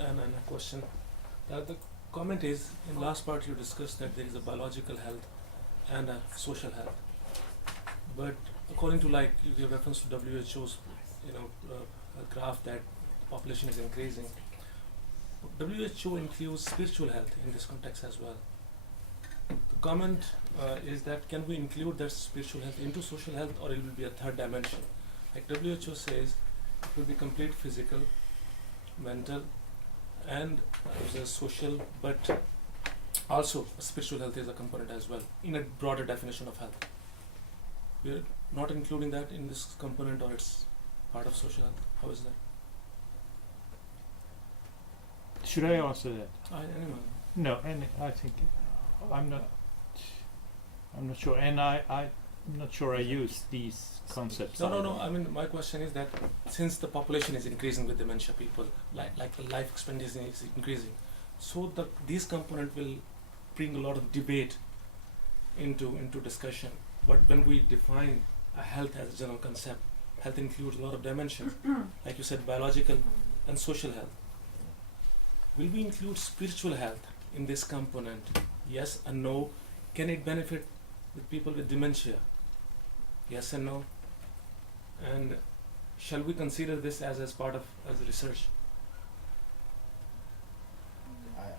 and a question. The comment is, in last part you discussed that there is a biological health and a social health. But according to like you give reference to WHO's a graph that population is increasing. WHO includes spiritual health in this context as well. The comment is that can we include that spiritual health into social health, or it will be a third dimension? Like WHO says, it will be complete physical, mental, and social, but also spiritual health is a component as well in a broader definition of health. We are not including that in this component, or it's part of social health. How is that? Should I answer that? Anyone? No, and I think I'm not sure, and I'm not sure I use these concepts. No. I mean, my question is that since the population is increasing with dementia people, like the life expectancy is increasing, so these components will bring a lot of debate into discussion. But when we define a health as a general concept, health includes a lot of dimensions, like you said, biological and social health. Will we include spiritual health in this component? Yes and no. Can it benefit with people with dementia? Yes and no. And shall we consider this as part of research?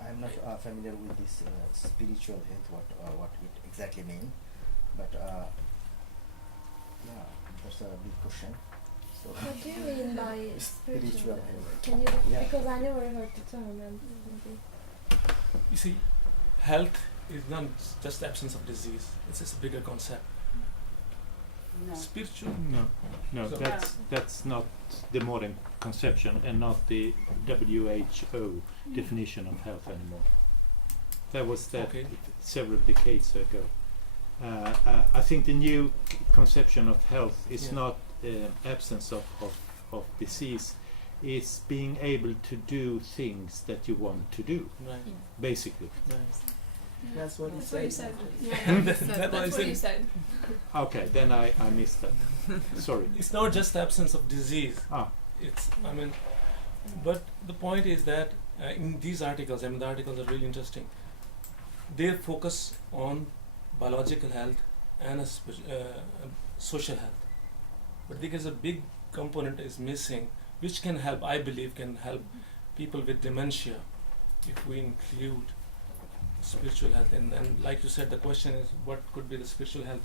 I'm not familiar with this spiritual health, what it exactly means, but yeah, that's a big question. So What do you mean by spiritual health? Can you, Yeah. because I never heard the term. And You see, health is not just the absence of disease. It's just a bigger concept. No. Spiritual. No, So- that's not the modern conception, and not the WHO definition of health anymore. That was that Okay. several decades ago. I think the new conception of health is Yeah. not absence of disease. It's being able to do things that you want to do, Right. basically. Right. That's what That's what you said. Yeah, That's that's what I what you said. Okay, then I missed that. Sorry. It's not just the absence of disease. Ah, But the point is that in these articles, the articles are really interesting. They focus on biological health and social health. But because a big component is missing, which can help, I believe, can help people with dementia if we include spiritual health. And like you said, the question is, what could be the spiritual health?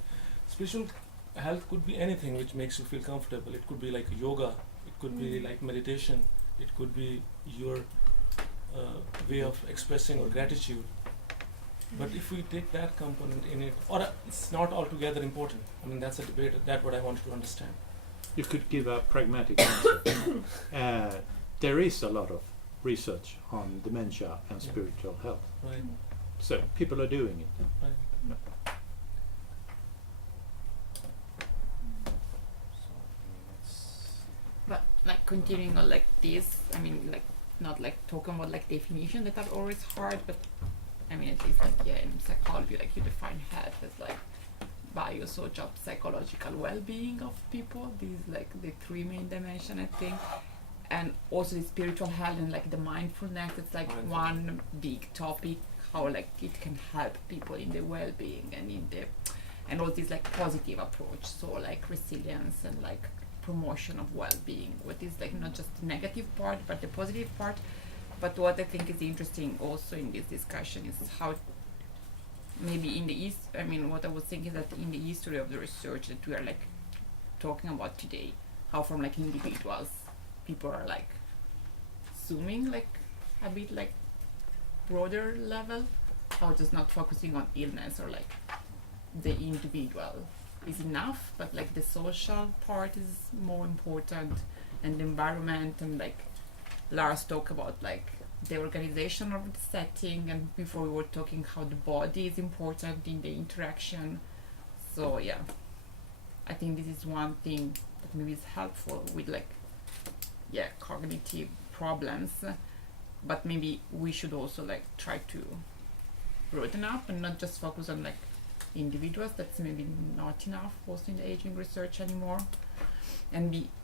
Spiritual health could be anything which makes you feel comfortable. It could be like yoga, it could be like meditation, it could be your way of expressing or gratitude. But if we take that component in it, or it's not altogether important. I mean, that's a debate. That's what I wanted to understand. you could give a pragmatic answer. There is a lot of research on dementia and Yeah. spiritual health, Right. so people are doing it. Right. So let's But like continuing on like this, I mean like not like talking about like definition that are always hard, but I mean at least like in psychology like you define health as like biosocial psychological well-being of people. These like the three main dimension I think. And also the spiritual health and like the mindfulness, it's like one big topic, how like it can help people in the well-being and in the and all this like positive approach, so like resilience and like promotion of well-being, what is like not just the negative part but the positive part. But what I think is interesting also in this discussion is how maybe in the East, I mean what I was thinking that in the history of the research that we are like talking about today, how from like individuals people are like zooming like a bit like broader level, how just not focusing on illness or like the individual is enough, but like the social part is more important, and the environment, and like Lars talked about like the organization of the setting, and before we were talking how the body is important in the interaction. So yeah, I think this is one thing that maybe is helpful with like cognitive problems, but maybe we should also like try to broaden up and not just focus on like individuals. That's maybe not enough also in the aging research anymore.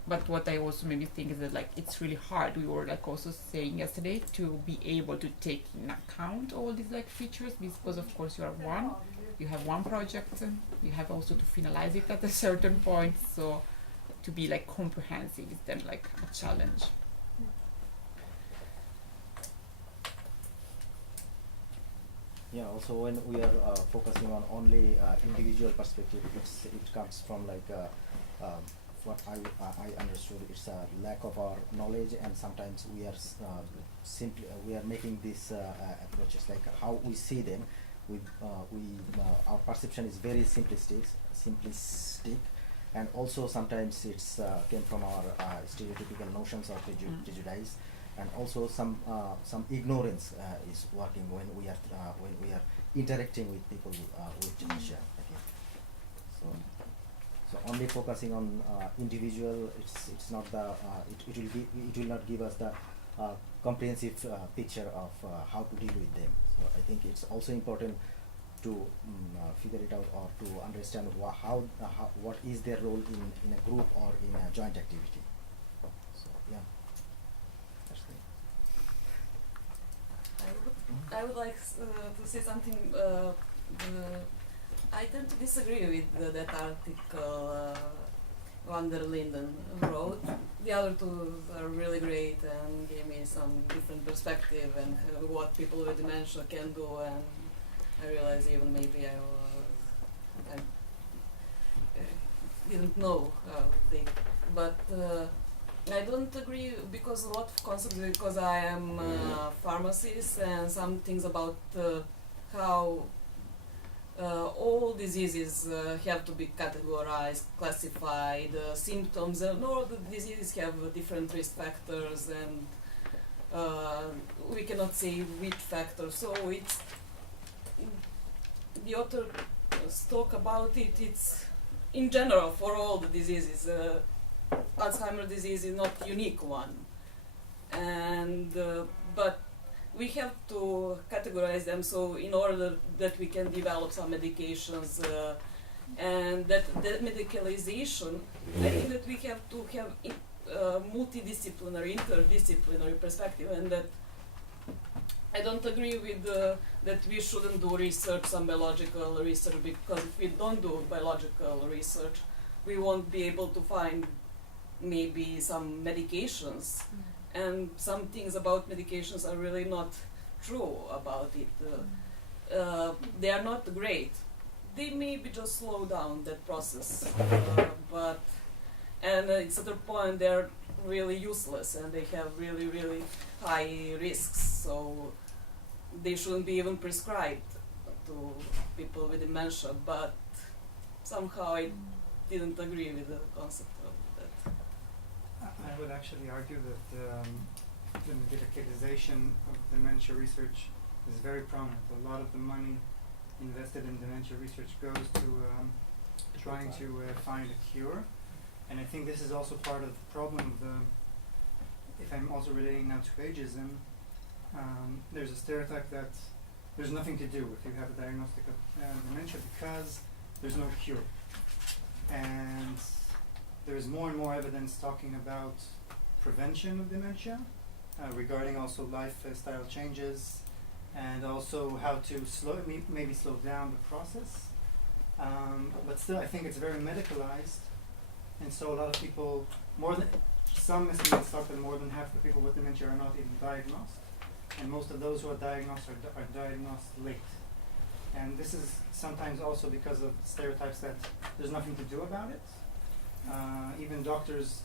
But what I also maybe think is that like it's really hard. We were like also saying yesterday to be able to take in account all these like features, because of course you have one project, you have also to finalize it at a certain point. So to be like comprehensive is then like a challenge. Yeah, also when we are focusing on only individual perspective, it comes from like what I understood, it's a lack of our knowledge, and sometimes we are simply we are making these approaches like how we see them. Our perception is very simplistic, and also sometimes it's came from our stereotypical notions or prejudice, and also some ignorance is working when we are interacting with people with dementia. Okay. So only focusing on individual, it's not the it will not give us the comprehensive picture of how to deal with them. So I think it's also important to figure it out or to understand what is their role in a group or in a joint activity. So yeah, that's the I would like to say something. I tend to disagree with that article Van der Linden wrote. The other two are really great and gave me some different perspective and what people with dementia can do, and I realized even maybe I didn't know how they, but I don't agree because a lot of concepts, because I am a pharmacist, and some things about how all diseases have to be categorized, classified, symptoms, and all the diseases have different risk factors, and we cannot say which factor. So it's the author talk about it. It's in general for all the diseases. Alzheimer's disease is not unique one, and but we have to categorize them, so in order that we can develop some medications and that medicalization, I think that we have to have multidisciplinary, interdisciplinary perspective, and that I don't agree with that we shouldn't do research, some biological research, because if we don't do biological research, we won't be able to find maybe some medications. And some things about medications are really not true about it. They are not great. They maybe just slow down that process, but it's at a point they're really useless and they have really, really high risks. So they shouldn't be even prescribed to people with dementia. But somehow I didn't agree with the concept of that. I would actually argue that the medicalization of dementia research is very prominent. A lot of the money invested in dementia research goes to trying to find a cure, and I think this is also part of the problem of the, if I'm also relating now to ageism, there's a stereotype that there's nothing to do if you have a diagnostic of dementia because there's no cure. And there's more and more evidence talking about prevention of dementia, regarding also lifestyle changes, and also how to maybe slow down the process. But still, I think it's very medicalized, and so a lot of people, some estimates talk that more than half the people with dementia are not even diagnosed, and most of those who are diagnosed are diagnosed late. And this is sometimes also because of stereotypes that there's nothing to do about it. Even doctors,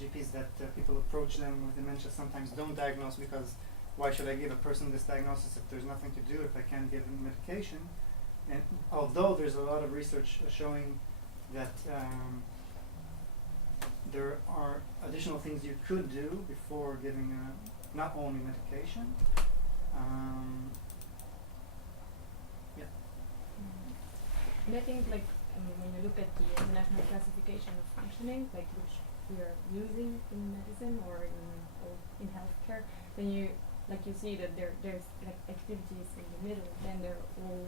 GPs that people approach them with dementia sometimes don't diagnose because why should I give a person this diagnosis if there's nothing to do, if I can't give them medication? And although there's a lot of research showing that there are additional things you could do before giving not only medication. And I think like when you look at the international classification of functioning, like which we are using in medicine or in healthcare, then you see that there's like activities in the middle, then they're all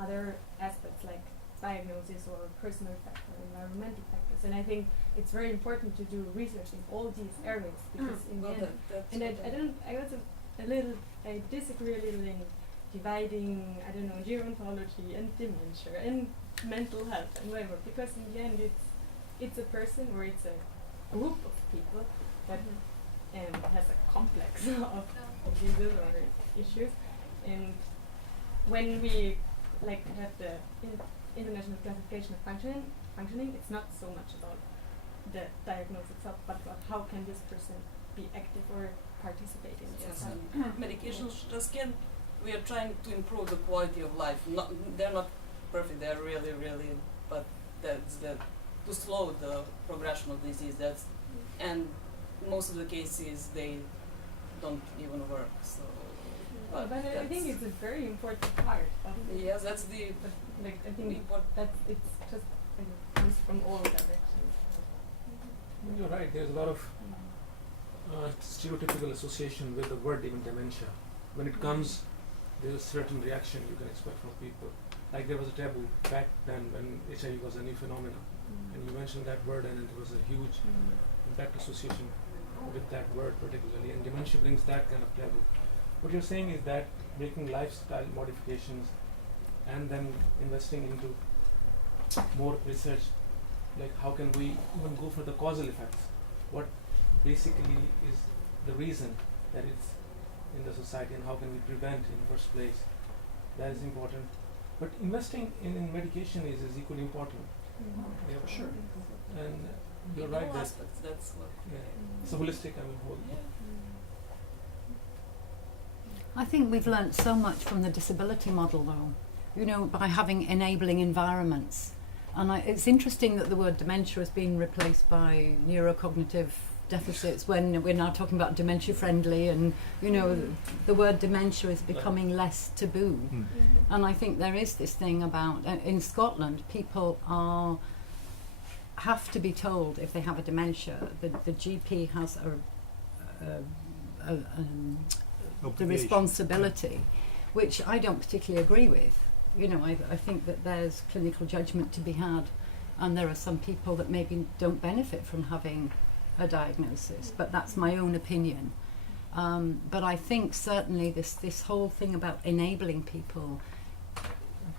other aspects like diagnosis or personal factor, environmental factors. And I think it's very important to do research in all these areas because in the end, and I disagree a little in dividing, I don't know, gerontology and dementia and mental health and whatever, because in the end it's a person or it's a group of people that has a complex of diseases or issues. And when we like have the international classification of functioning, it's not so much about the diagnosis itself, but about how can this person be active or participate in society. Medications just can. We are trying to improve the quality of life. They're not perfect. They're really, but that's to slow the progression of disease. And most of the cases they don't even work. So, but I think it's a very important part of it. Yes, that's the. But like I think it's just it comes from all directions. You're right. There's a lot of stereotypical association with the word even dementia. When it comes, there's a certain reaction you can expect from people. Like there was a taboo back then when HIV was a new phenomenon, and you mentioned that word, and it was a huge impact association with that word particularly. And dementia brings that kind of taboo. What you're saying is that making lifestyle modifications and then investing into more research, like how can we even go for the causal effects? What basically is the reason that it's in the society, and how can we prevent in the first place? That is important. But investing in medication is equally important. Yeah, for sure. And you're right all that aspects. That's what. it's a holistic, whole. I think we've learnt so much from the disability model though, you know, by having enabling environments. And it's interesting that the word dementia has been replaced by neurocognitive deficits when we're now talking about dementia friendly, and you know the word dementia is becoming less taboo. And I think there is this thing about in Scotland people have to be told if they have a dementia. The GP has the responsibility, which I don't particularly agree with. You know, I think that there's clinical judgment to be had, and there are some people that maybe don't benefit from having a diagnosis, but that's my own opinion. But I think certainly this whole thing about enabling people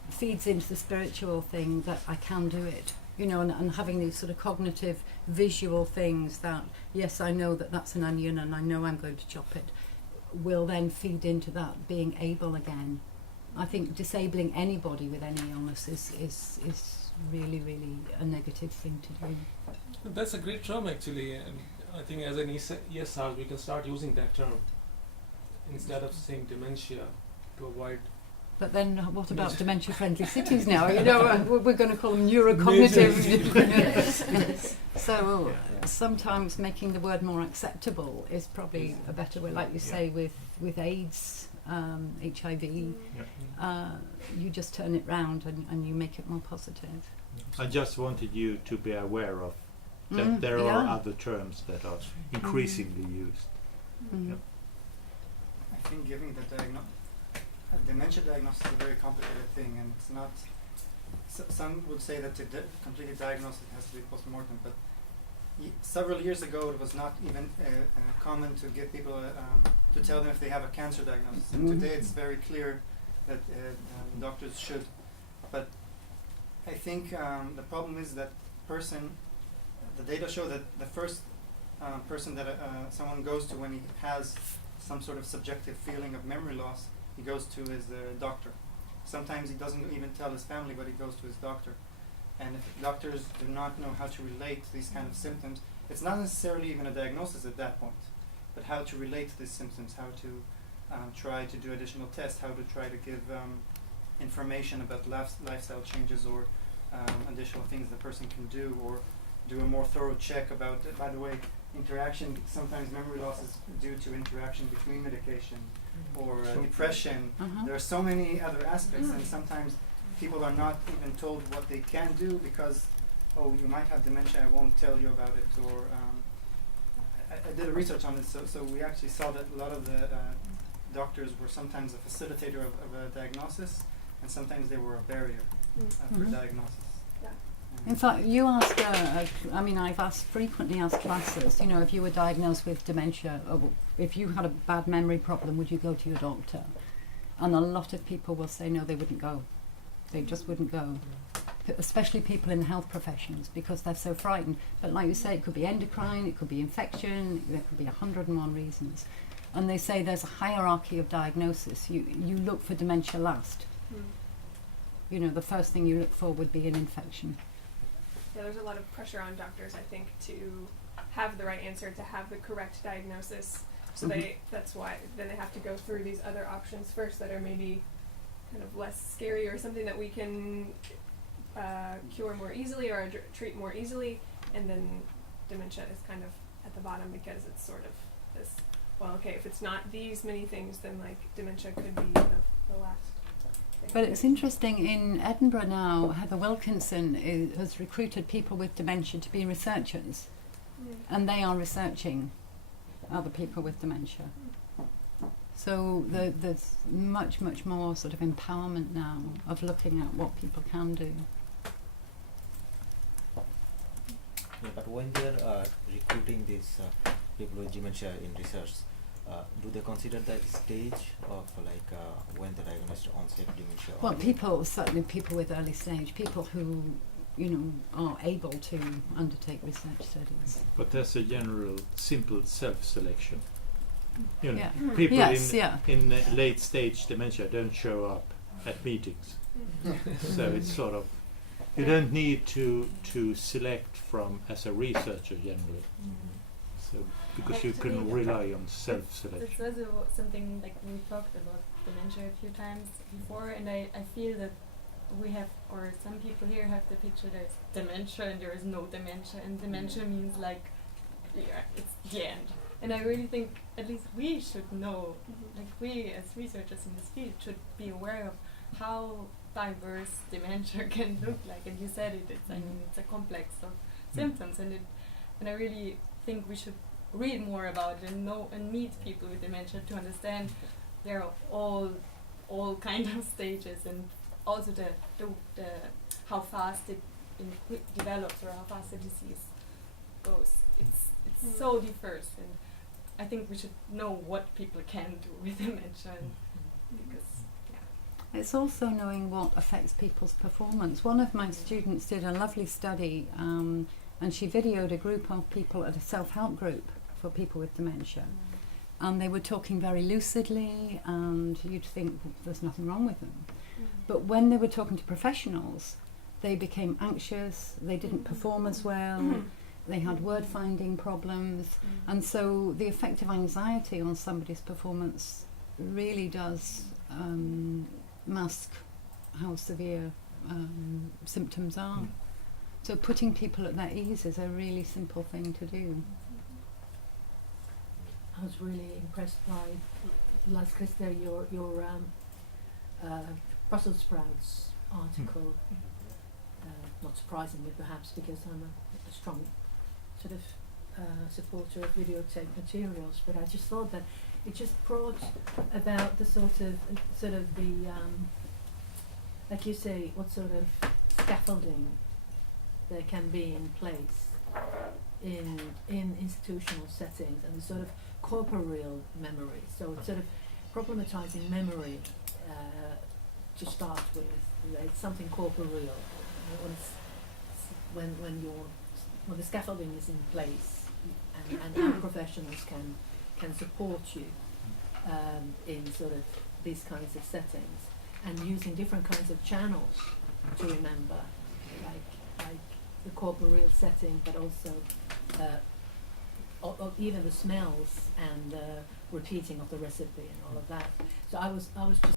feeds into the spiritual thing that I can do it, you know, and having these sort of cognitive visual things that, yes, I know that that's an onion and I know I'm going to chop it, will then feed into that being able again. I think disabling anybody with any illness is really a negative thing to do. That's a great term actually, and I think as an ESR we can start using that term instead of saying dementia to avoid. But then what about dementia-friendly cities now? You know, we're going to call them neurocognitive. So sometimes making the word more acceptable is probably a better way. Like you say with AIDS, HIV, you just turn it round and you make it more positive. I just wanted you to be aware of that there are other terms that are increasingly used. I think giving the dementia diagnosis is a very complicated thing, and it's not. Some would say that to completely diagnose it has to be post-mortem, but several years ago it was not even common to give people to tell them if they have a cancer diagnosis. And today it's very clear that doctors should. But I think the problem is that the data show that the first person that someone goes to when he has some sort of subjective feeling of memory loss, he goes to his doctor. Sometimes he doesn't even tell his family, but he goes to his doctor. And if doctors do not know how to relate these kind of symptoms, it's not necessarily even a diagnosis at that point, but how to relate these symptoms, how to try to do additional tests, how to try to give information about lifestyle changes or additional things the person can do, or do a more thorough check about, by the way, interaction. Sometimes memory loss is due to interaction between medication or depression. There are so many other aspects, and sometimes people are not even told what they can do because, oh, you might have dementia, I won't tell you about it. Or I did a research on it, so we actually saw that a lot of the doctors were sometimes a facilitator of a diagnosis, and sometimes they were a barrier for Mhm. diagnosis. Yeah. In fact, you ask, I've frequently asked classes, you know, if you were diagnosed with dementia, or if you had a bad memory problem, would you go to your doctor? And a lot of people will say no, they wouldn't go. They just wouldn't go. Especially people in the health professions, because they're so frightened. But like you say, it could be endocrine, it could be infection, there could be 101 reasons. And they say there's a hierarchy of diagnosis. You look for dementia last. You know, the first thing you look for would be an infection. Yeah, there's a lot of pressure on doctors, I think, to have the right answer, to have the correct diagnosis. So that's why then they have to go through these other options first that are maybe kind of less scary, or something that we can cure more easily or treat more easily, and then dementia is kind of at the bottom because it's sort of this, well, okay, if it's not these many things, then like dementia could be the last thing. But it's interesting, in Edinburgh now, Heather Wilkinson has recruited people with dementia to be researchers, and they are researching other people with dementia. So there's much, much more sort of empowerment now of looking at what people can do. Yeah, but when they're recruiting these people with dementia in research, do they consider the stage of when the diagnosed onset dementia? Well, people, certainly people with early stage, people who, you know, are able to undertake research studies. But there's a general, simple self-selection. You know, Yeah. people Yes, in late stage dementia don't show up at meetings. So it's sort of, you don't need to select from as a researcher generally. So because you Actually, can rely on self-selection. This was something like we talked about dementia a few times before, and I feel that we have, or some people here have the picture there's dementia and there is no dementia, and dementia means like, yeah, it's the end. And I really think at least we should know, like we as researchers in this field should be aware of how diverse dementia can look like. And you said it, I mean, it's a complex of symptoms, and I really think we should read more about it and know and meet people with dementia to understand there are all kind of stages, and also the how fast it develops, or how fast the disease goes. It's so diverse, and I think we should know what people can do with dementia, because It's also knowing what affects people's performance. One of my students did a lovely study, and she videoed a group of people at a self-help group for people with dementia. And they were talking very lucidly, and you'd think there's nothing wrong with them. But when they were talking to professionals, they became anxious, they didn't perform as well, they had word-finding problems, and so the effect of anxiety on somebody's performance really does mask how severe symptoms are. So putting people at their ease is a really simple thing to do. I was really impressed by Lars-Christer, your Brussels sprouts article. Not surprisingly, perhaps, because I'm a strong sort of supporter of videotape materials, but I just thought that it just brought about the sort of the like you say, what sort of scaffolding there can be in place in institutional settings, and the sort of corporeal memory. So it's sort of problematizing memory to start with. It's something corporeal. When the scaffolding is in place, and our professionals can support you in sort of these kinds of settings, and using different kinds of channels to remember, like the corporeal setting, but also or even the smells and repeating of the recipe and all of that. So I was just